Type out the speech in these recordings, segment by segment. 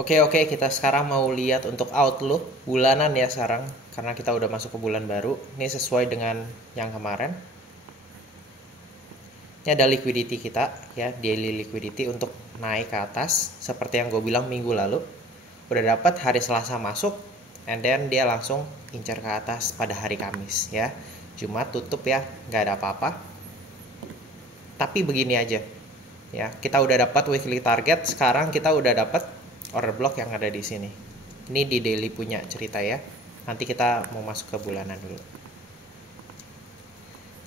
Oke, kita sekarang mau lihat untuk outlook bulanan ya sekarang. Karena kita udah masuk ke bulan baru. Ini sesuai dengan yang kemarin. Ini ada liquidity kita ya, daily liquidity untuk naik ke atas. Seperti yang gue bilang minggu lalu. Udah dapat hari Selasa masuk. And then dia langsung incar ke atas pada hari Kamis ya. Jumat tutup ya, nggak ada apa-apa. Tapi begini aja. Ya, kita udah dapat weekly target. Sekarang kita udah dapat order block yang ada di sini. Ini di daily punya cerita ya. Nanti kita mau masuk ke bulanan dulu.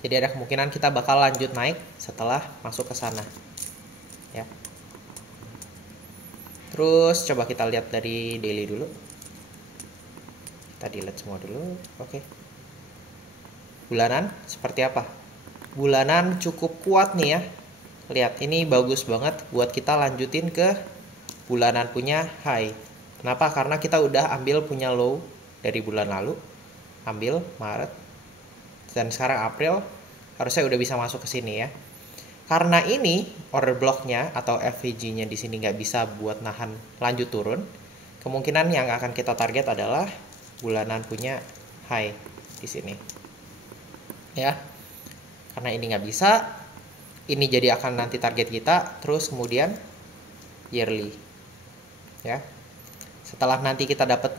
Jadi ada kemungkinan kita bakal lanjut naik setelah masuk ke sana. Ya. Terus coba kita lihat dari daily dulu. Kita delete semua dulu. Oke. Bulanan seperti apa? Bulanan cukup kuat nih ya. Lihat, ini bagus banget buat kita lanjutin ke bulanan punya high. Kenapa? Karena kita udah ambil punya low dari bulan lalu. Ambil Maret. Dan sekarang April harusnya udah bisa masuk ke sini ya. Karena ini order blocknya atau FVG-nya di sini nggak bisa buat nahan lanjut turun, kemungkinan yang akan kita target adalah bulanan punya high di sini. Ya. Karena ini nggak bisa, ini jadi akan nanti target kita, terus kemudian yearly. Ya. Setelah nanti kita dapat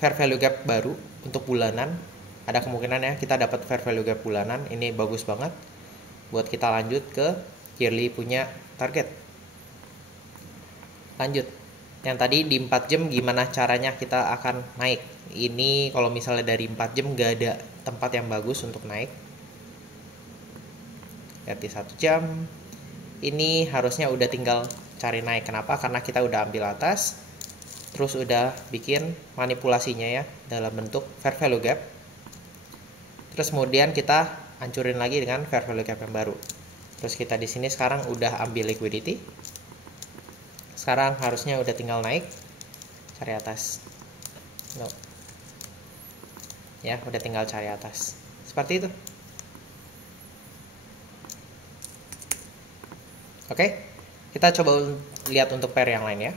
fair value gap baru untuk bulanan, ada kemungkinan ya kita dapat fair value gap bulanan. Ini bagus banget buat kita lanjut ke yearly punya target. Lanjut. Yang tadi di 4 jam gimana caranya kita akan naik. Ini kalau misalnya dari 4 jam gak ada tempat yang bagus untuk naik. Lihat di 1 jam. Ini harusnya udah tinggal cari naik. Kenapa? Karena kita udah ambil atas. Terus udah bikin manipulasinya ya dalam bentuk fair value gap. Terus kemudian kita hancurin lagi dengan fair value gap yang baru. Terus kita di sini sekarang udah ambil liquidity. Sekarang harusnya udah tinggal naik, cari atas. No. Ya, udah tinggal cari atas. Seperti itu. Oke, kita coba lihat untuk pair yang lain ya.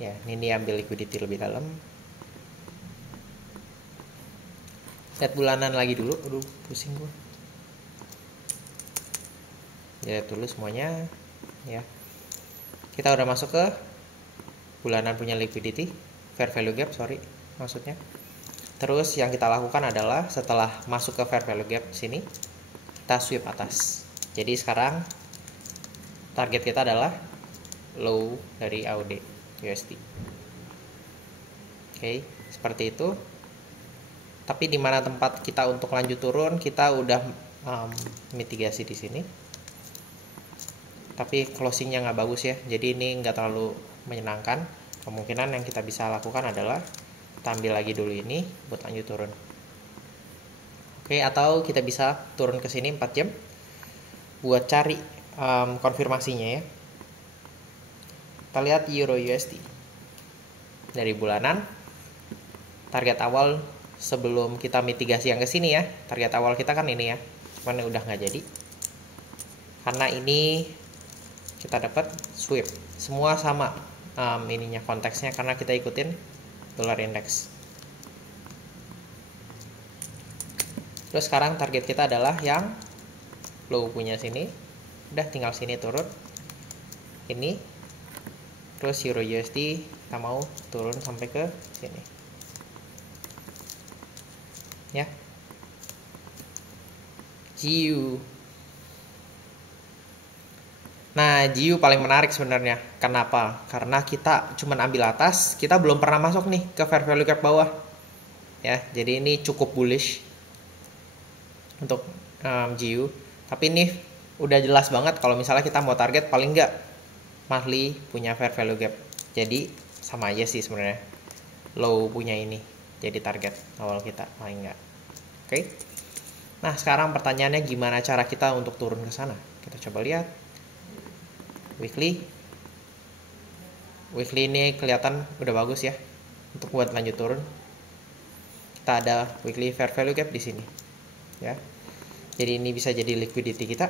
Ya, ini ambil liquidity lebih dalam. Lihat bulanan lagi dulu. Aduh, pusing gue. Lihat dulu semuanya. Ya. Kita udah masuk ke bulanan punya liquidity. Fair value gap, maksudnya. Terus yang kita lakukan adalah setelah masuk ke fair value gap sini, kita sweep atas. Jadi sekarang target kita adalah low dari AUD USD. Oke, seperti itu. Tapi di mana tempat kita untuk lanjut turun, kita udah mitigasi di sini. Tapi closingnya nggak bagus ya, jadi ini nggak terlalu menyenangkan. Kemungkinan yang kita bisa lakukan adalah kita ambil lagi dulu ini buat lanjut turun. Oke, atau kita bisa turun ke sini 4 jam buat cari konfirmasinya ya. Kita lihat Euro USD dari bulanan. Target awal sebelum kita mitigasi yang ke sini ya, target awal kita kan ini ya, cuman udah nggak jadi karena ini kita dapat sweep semua sama ininya konteksnya karena kita ikutin dollar index. Terus sekarang target kita adalah yang low punya sini, udah tinggal sini turun ini. Terus Euro USD kita mau turun sampai ke sini ya. GU. Nah, GU paling menarik sebenarnya. Kenapa? Karena kita cuman ambil atas, kita belum pernah masuk nih ke fair value gap bawah. Ya, jadi ini cukup bullish untuk GU. Tapi ini udah jelas banget kalau misalnya kita mau target paling enggak monthly punya fair value gap. Jadi sama aja sih sebenarnya. Low punya ini jadi target awal kita paling enggak. Oke. Nah, sekarang pertanyaannya gimana cara kita untuk turun ke sana? Kita coba lihat. Weekly. Weekly ini kelihatan udah bagus ya untuk buat lanjut turun. Kita ada weekly fair value gap di sini. Ya. Jadi ini bisa jadi liquidity kita.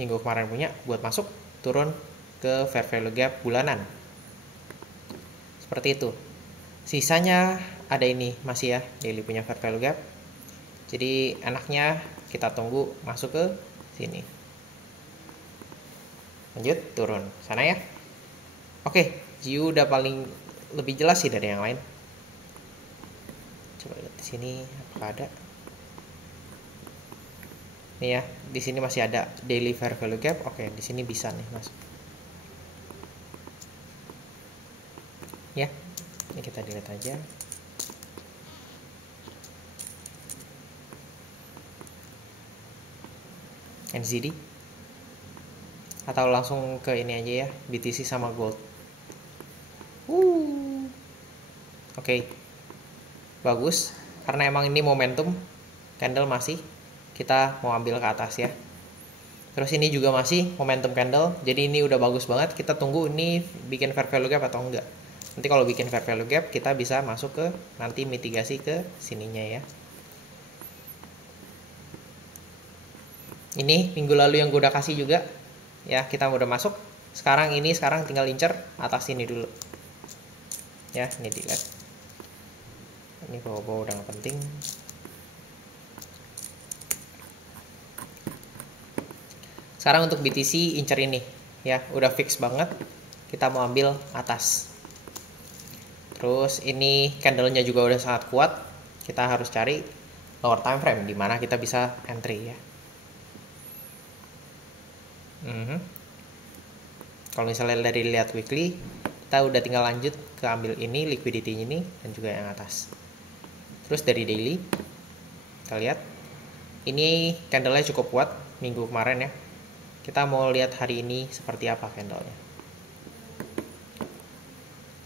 Minggu kemarin punya buat masuk, turun, ke fair value gap bulanan. Seperti itu. Sisanya ada ini masih ya, daily punya fair value gap. Jadi enaknya kita tunggu masuk ke sini. Lanjut turun sana ya. Oke, GU udah paling lebih jelas sih dari yang lain. Coba lihat di sini apakah ada. Nih ya, di sini masih ada daily fair value gap. Oke, di sini bisa nih masuk. Ya, ini kita delete aja. NZD atau langsung ke ini aja ya, BTC sama gold. Oke. Bagus, karena emang ini momentum candle masih kita mau ambil ke atas ya. Terus ini juga masih momentum candle, jadi ini udah bagus banget. Kita tunggu ini bikin fair value gap atau enggak. Nanti kalau bikin fair value gap kita bisa masuk ke nanti mitigasi ke sininya ya. Ini minggu lalu yang gue udah kasih juga ya, kita udah masuk. Sekarang tinggal incer atas ini dulu ya. Ini dilihat, ini bawa-bawa udah gak penting. Sekarang untuk BTC incer ini ya, udah fix banget kita mau ambil atas. Terus ini candlenya juga udah sangat kuat, kita harus cari lower time frame di mana kita bisa entry ya. Kalau misalnya dari lihat weekly, kita udah tinggal lanjut ke ambil ini liquidity ini dan juga yang atas. Terus dari daily kita lihat ini candlenya cukup kuat minggu kemarin ya. Kita mau lihat hari ini seperti apa candlenya.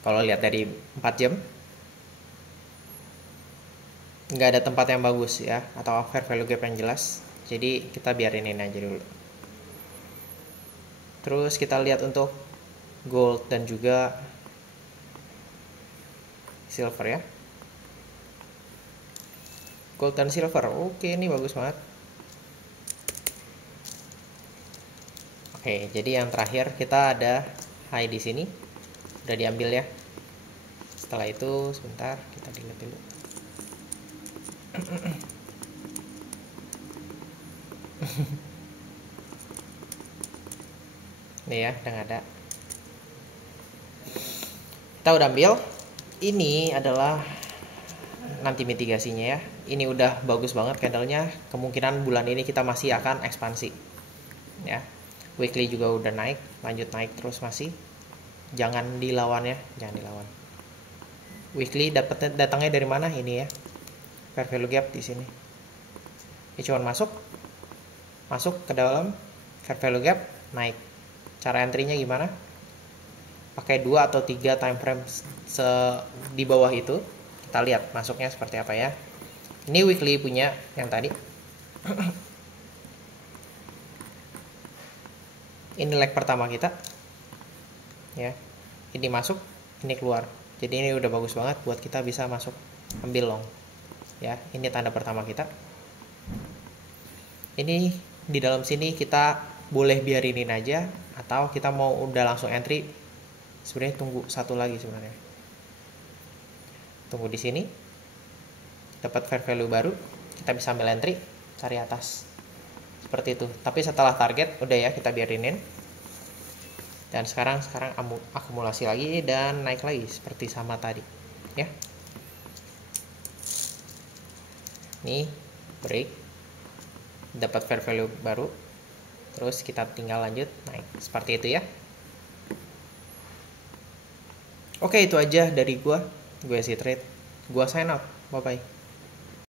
Kalau lihat dari 4 jam nggak ada tempat yang bagus ya, atau fair value gap yang jelas, jadi kita biarin ini aja dulu. Terus kita lihat untuk gold dan juga silver ya. Gold dan silver, oke, ini bagus banget. Oke, jadi yang terakhir kita ada high di sini, udah diambil ya. Setelah itu sebentar kita dilihat dulu. Nih ya, udah ada. Kita udah ambil. Ini adalah nanti mitigasinya ya. Ini udah bagus banget candlenya. Kemungkinan bulan ini kita masih akan ekspansi ya. Weekly juga udah naik, lanjut naik terus masih. Jangan dilawan ya, jangan dilawan. Weekly datangnya dari mana ini ya? Fair value gap di sini. Ini cuma masuk ke dalam fair value gap, naik. Cara entry-nya gimana? Pakai 2 atau 3 time frame di bawah itu. Kita lihat masuknya seperti apa ya. Ini weekly punya yang tadi. Ini leg pertama kita. Ya. Ini masuk, ini keluar. Jadi ini udah bagus banget buat kita bisa masuk ambil long. Ya, ini tanda pertama kita. Ini di dalam sini kita boleh biarinin aja atau kita mau udah langsung entry. Sebenarnya tunggu satu lagi sebenarnya. Tunggu di sini. Dapat fair value baru, kita bisa ambil entry, cari atas. Seperti itu. Tapi setelah target udah ya kita biarinin. Dan sekarang akumulasi lagi dan naik lagi seperti sama tadi, ya. Nih, break. Dapat fair value baru. Terus kita tinggal lanjut naik. Seperti itu ya. Oke, itu aja dari gua. Gue si trade. Gua sign out. Bye bye.